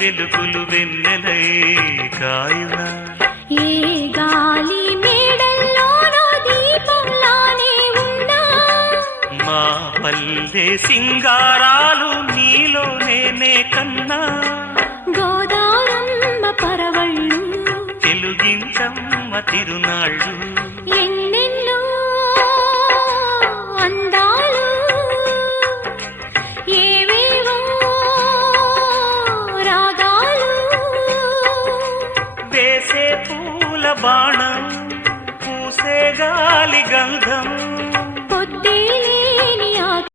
వెలుగులు వెన్నెలై కాయునా ఏ గాలి మేడల్లోనో దీపంలానే ఉన్నా మా పల్లె సింగారాలు నీలో నేనే కన్నా గోదారమ్మ పరవళ్ళు తెలుగించమ్మ తిరునాళ్ళు